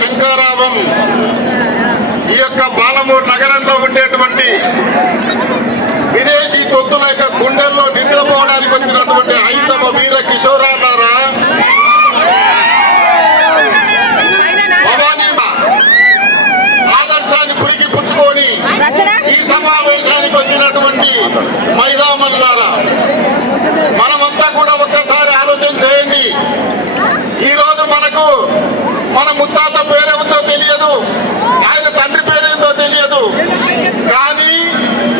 శంకరావం ఈ యొక్క పాలమూరు నగరంలో ఉండేటువంటి విదేశీ తొత్తుల యొక్క గుండెల్లో నిద్రపోవడానికి వచ్చినటువంటి హైందవ వీర కిషోరాలారా, ఆదర్శాన్ని పురికి పుచ్చుకొని ఈ సమావేశానికి వచ్చినటువంటి మైదామల్లారా, మనమంతా కూడా ఒక్కసారి ఆలోచన చేయండి. ఈరోజు మనకు మన ముత్తాత పేరేందో తెలియదు, ఆయన తండ్రి పేరేందో తెలియదు, కానీ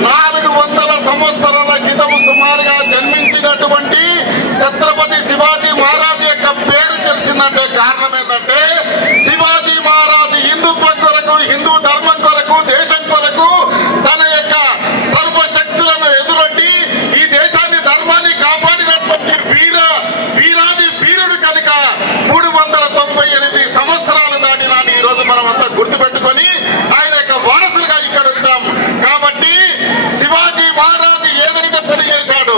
400 సంవత్సరాల క్రితం సుమారుగా జన్మించినటువంటి ఛత్రపతి శివాజీ మహారాజు యొక్క పేరు తెలిసిందంటే కారణం ఏంటంటే, శివాజీ మహారాజు హిందుత్వం కొరకు, హిందూ ధర్మం కొరకు, దేశం కొరకు తన యొక్క సర్వశక్తులను ఎదురొట్టి ఈ దేశాన్ని ధర్మాన్ని కాపాడినటువంటి వీరాది వీరుడు కనుక 398 సంవత్సరాలు దాటినా ఈ రోజు మనం అంతా గుర్తుపెట్టుకొని ఆయన యొక్క వారసులుగా ఇక్కడ వచ్చాం. కాబట్టి శివాజీ మహారాజు ఏదైతే పని చేశాడు,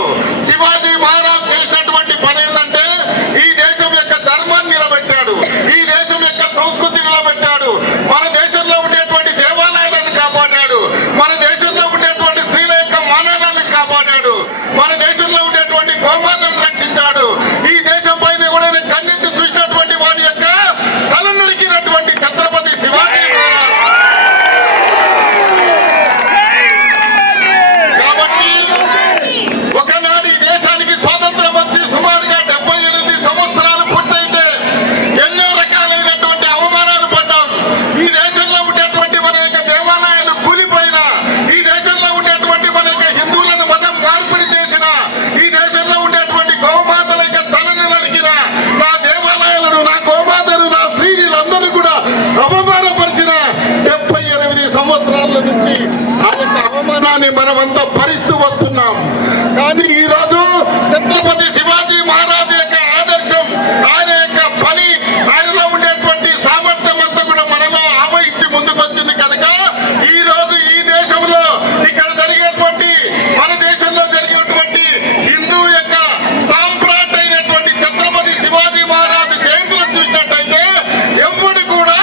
శివాజీ మహారాజు చేసినటువంటి పని ఏంటంటే ఈ దేశం యొక్క ధర్మాన్ని నిలబెట్టాడు, ఈ దేశం యొక్క సంస్కృతి నిలబెట్టాడు, మన దేశంలో ఉండేటువంటి దేవాలయాలను కాపాడాడు, మన దేశంలో ఉండేటువంటి స్త్రీల యొక్క మానవాన్ని కాపాడాడు, మన దేశంలో ఉండేటువంటి గోమాతను రక్షించాడు. ఈ దేశం పైన కూడా కన్నెత్తి చూసినటువంటి వారి యొక్క తల నరికినటువంటి ఛత్రపతి శివాజీ మహారాజ్. కాబట్టి ఒకనాడు ఈ దేశానికి స్వాతంత్రం వచ్చి సుమారుగా 78 సంవత్సరాలు పూర్తయితే ఎన్నో రకాలైనటువంటి అవమానాలు పడ్డాం. ఈ దేశంలో ఉండేటువంటి మన యొక్క దేవాలయాలు కూలిపోయినా, ఈ దేశంలో ఉండేటువంటి మన యొక్క హిందువులను మతం మార్పిడి చేసిన, ఈ దేశంలో ఉండేటువంటి గోమాతల యొక్క తలని నరికిన, నా దేవాలయాలను, నా గోమాతలు, నా స్త్రీలందరూ కూడా అవమానపరిచిన 78 సంవత్సరాల నుంచి ఆ యొక్క అవమానాన్ని మనమంతా భరిస్తూ వస్తున్నాం. కానీ ఈ రోజు ఛత్రపతి శివాజీ మహారాజు యొక్క ఆదర్శం, ఆయన యొక్క పని, ఆయనలో ఉండేటువంటి సామర్థ్యం అంతా కూడా మనలో ఆవహించి ముందుకు వచ్చింది కనుక ఈ రోజు ఈ దేశంలో ఇక్కడ జరిగేటువంటి, మన దేశంలో జరిగేటువంటి హిందూ యొక్క సామ్రాట్ అయినటువంటి ఛత్రపతి శివాజీ మహారాజు జయంతులను చూసినట్టయితే ఎప్పుడు కూడా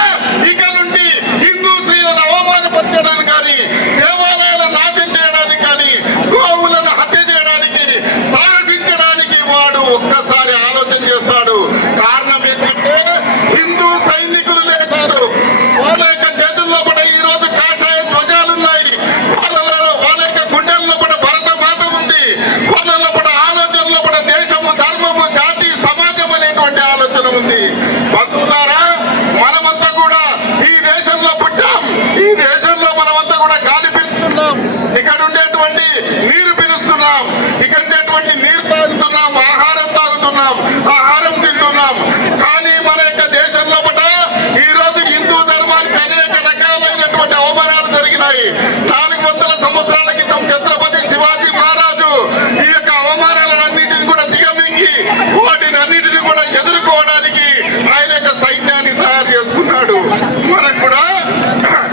ఇక నుండి హిందూ స్త్రీలను అవమానపరచడానికి కానీ, దేవాలయాలను నాశనం చేయడానికి కానీ, గోవులను హత్య చేయడానికి, సాహసించడానికి వాడు ఒక్కసారి ఆలోచన చేస్తాడు. కారణం ఏంటంటే హిందూ సైనికులు లేచారు, వాళ్ళ యొక్క చేతుల్లో కూడా ఈ రోజు కాషాయ ధ్వజాలున్నాయి, వాళ్ళ యొక్క గుండెల్లో కూడా భరత మాత ఉంది, వాళ్ళలో కూడా ఆలోచనలో కూడా దేశము, ధర్మము, జాతి, సమాజం అనేటువంటి ఆలోచన ఉంది. బంధువులారా, మనమంతా కూడా ఈ దేశంలో పుట్టాం, ఈ దేశంలో మనమంతా కూడా గాలి పీలుస్తున్నాం, ఇక్కడ ఉండేటువంటి నీరు పీలుస్తున్నాం, ఇక్కడ ఉండేటువంటి నీరు తాగుతున్నాం, ఆహారం తాగుతున్నాం, ఆహారం తింటున్నాం. కానీ మన యొక్క దేశంలో ఈ రోజు హిందూ ధర్మానికి అనేక రకాలైనటువంటి అవమానాలు జరిగినాయి. 400 సంవత్సరాల క్రితం ఛత్రపతి శివాజీ మహారాజు ఈ యొక్క అవమానాలన్నింటినీ కూడా దిగమింగి వాటిని అన్నిటిని కూడా ఎదుర్కోవడానికి ఆయన యొక్క సైన్యాన్ని తయారు చేసుకున్నాడు. మనకు కూడా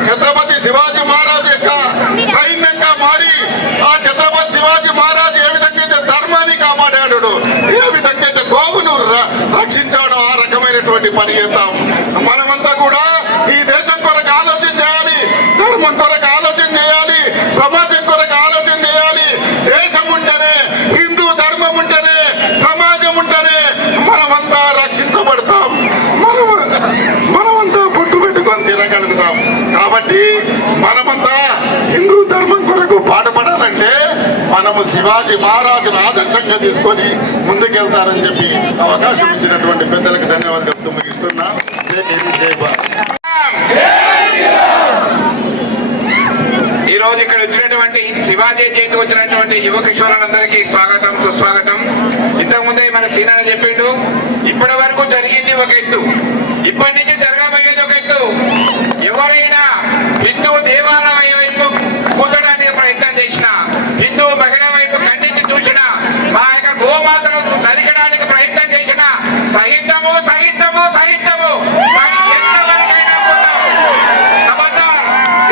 ఛత్రపతి శివాజీ మహారాజు యొక్క సైన్యంగా మారి ఆ ఛత్రపతి శివాజీ మహారాజు ఏ విధంగా అయితే ధర్మాన్ని కాపాడాడు, ఏ విధంగా అయితే గోవును రక్షించాడో ఆ రకమైనటువంటి పని చేద్దాం. మనమంతా కూడా ఈ దేశం కొరకు ఆలోచన చేయాలి, ధర్మం కొరకు ఆలోచన చేయాలి, సమాజం కొరకు ఆలోచన చేయాలి. దేశం ఉంటేనే, హిందూ ధర్మం ఉంటేనే, సమాజం ఉంటేనే మనమంతా రక్షించబడతాం, మనమంతా పుట్టు పెట్టుకొని తినగలుగుతాం. కాబట్టి మనమంతా హిందూ ధర్మం కొరకు పాటుపడాలంటే మనము శివాజీ మహారాజును ఆదర్శంగా తీసుకొని ముందుకెళ్తారని చెప్పి అవకాశం ఇచ్చినటువంటి పెద్దలకు ధన్యవాదాలు చెప్తూ ముగిస్తున్నా. జై హింద్, జై భారత్. ఈ రోజు ఇక్కడ వచ్చినటువంటి శివాజీ జయంతికి వచ్చినటువంటి యువ కిషోరులందరికీ స్వాగతం, సుస్వాగతం. ఇంతకు ముందే మన సీనాన్న చెప్పిండు, ఇప్పటి వరకు జరిగింది ఒక ఎత్తు, ఇప్పటి నుంచి జరగబోయేది ఒక ఎత్తు. ఎవరైనా హిందూ దేవాలయం వైపు కూర్చోడానికి ప్రయత్నం చేసినా, హిందూ మహిళ వైపు ఖండించి చూసినా, మా యొక్క గోమాతను నరికడానికి ప్రయత్నం చేసినా సహితము సహితము సహితము. కానీ ఎంతవరకైనా పోతాం.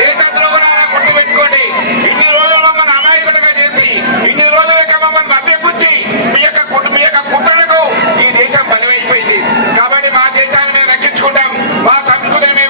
దేశద్రోహులారా గుర్తుపెట్టుకోండి, ఇన్ని రోజులు మన అమాయకులుగా చేసి, ఇన్ని రోజులుగా మమ్మల్ని మభ్యపుచ్చి మీ యొక్క కుట్రలకు ఈ దేశం బలమైపోయింది. కాబట్టి మా దేశాన్ని మేము రక్షించుకుంటాం, మా సంస్కృతిని మేము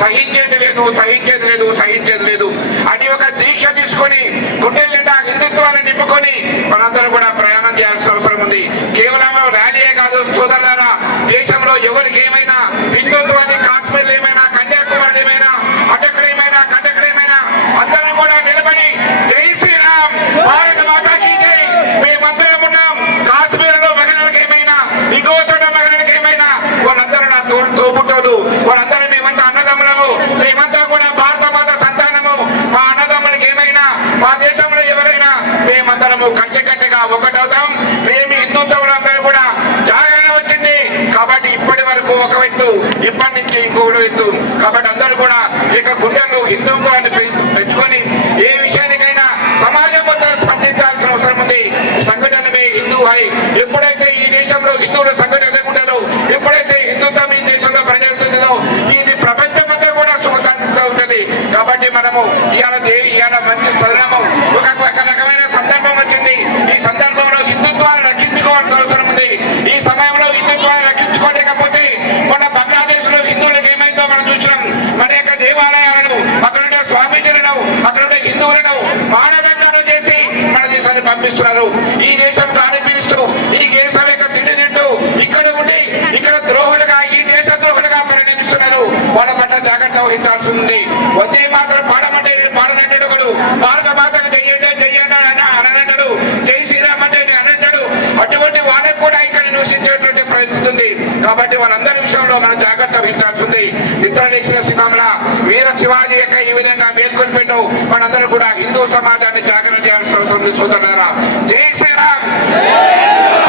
సహించేది లేదు, సహించేది లేదు, సహించేది లేదు అని ఒక దీక్ష తీసుకొని గుండెల నిండా హిందుత్వాన్ని నింపుకొని మనందరూ కూడా ప్రయాణం చేయాల్సిన అవసరం ఉంది. కేవలం ర్యాలీయే కాదు సోదరులారా, దేశంలో ఎవరికి ఏమైనా హిందుత్వాన్ని కాశ్మీర్ ఏమైనా కన్యాకుమారి ఏమైనా అటెక్కడేమైనా కటెక్కడేమైనా అందరం కూడా నిలబడి జై శ్రీరామ్ భారత మాతాకి జై మేమందరం ఉన్నాం. కాశ్మీర్ లో మహిళలకు ఏమైనా ఇంకో చోట మహిళలకు ఏమైనా వాళ్ళందరూ నా తోబుట్టోలు, వాళ్ళందరూ మేమంతా అన్నదమ్ములము, మేమంతా కూడా భారత మాత సంతానము. మా అన్నదమ్ములకి ఏమైనా మా దేశంలో ఎవరైనా మేమందరము కలిసికట్టుగా ఒకటవుతాం. ప్రేమి హిందుత్వంలో అందరూ కూడా జాగరణ వచ్చింది కాబట్టి ఇప్పటి వరకు ఒక వ్యక్తు, ఇప్పటి నుంచి ఇంకొకటి వ్యక్తు. కాబట్టి అందరూ కూడా ఇక గుండెల్లో హిందుత్వాన్ని పెంచుకొని ఏ విషయానికైనా సమాజం మొత్తం స్పందించాల్సిన అవసరం ఉంది. సంఘటనమే హిందూ హై. ఎప్పుడైతే ఈ దేశంలో హిందువులు సంఘటన ఉంటారో, ఎప్పుడైతే హిందుత్వం ఈ దేశంలో పరిణిస్తుందో ఇది ప్రపంచం అంతా కూడా సుఖశాంతితో ఉంటుంది. కాబట్టి మనము ఇవాళ మంచి సందర్భం, ఒక రకమైన సందర్భం వచ్చింది. ఈ సందర్భంలో హిందుత్వాన్ని రక్షించుకోవాల్సిన అవసరం ఉంది. ఈ సమయంలో హిందుత్వాన్ని రక్షించుకోలేకపోతే మన బంగ్లాదేశ్ లో హిందువులకు ఏమైందో మనం చూసినాం. మన యొక్క దేవాలయాలను, అక్కడుండే స్వామీజీలను, అక్కడుండే హిందువులను మానవంగా చేసి మన దేశాన్ని పంపిస్తున్నారు. ఈ దేశం గాలి పీలుస్తూ, ఈ దేశం యొక్క తిండి తింటూ ఇక్కడ ఉండి ఇక్కడ ద్రోహులుగా, ఈ దేశ ద్రోహులుగా పరిణమిస్తున్నారు. వాళ్ళ పట్ల జాగ్రత్త వహించాల్సి ఉంది. వందే మాత్రం పాడమంటే నేను పాడనంటాడు ఒకడు, భారత మాతకు చెయ్యంటే చెయ్యండి అననంటాడు, జై శ్రీరామ్ అంటే నేను అనంటాడు. అటువంటి వాళ్ళకు కూడా ఇక్కడ నివసించేటువంటి పరిస్థితి ఉంది. కాబట్టి వాళ్ళందరి విషయంలో మనం జాగ్రత్త వహించాల్సి ఉంది. నిద్రలేసిన సింహంల వీర శివాజీ యొక్క ఈ విధంగా మేల్కొల్పెట్టు మనందరూ కూడా హిందూ సమాజాన్ని జాగ్రత్త చేయాల్సిన అవసరం ఉంది. సోదరులారా, జై శ్రీరామ్,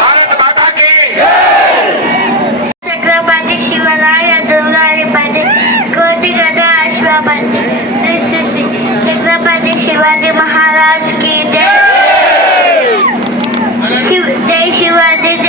భారత మాతాకి. చక్రపతి శివరాయ దుర్గాధిపతి కోటి గద అశ్వపతి శ్రీ శ్రీ శ్రీ చక్రపతి శివాజీ మహారాజ్ की जय. जय शिवाजी.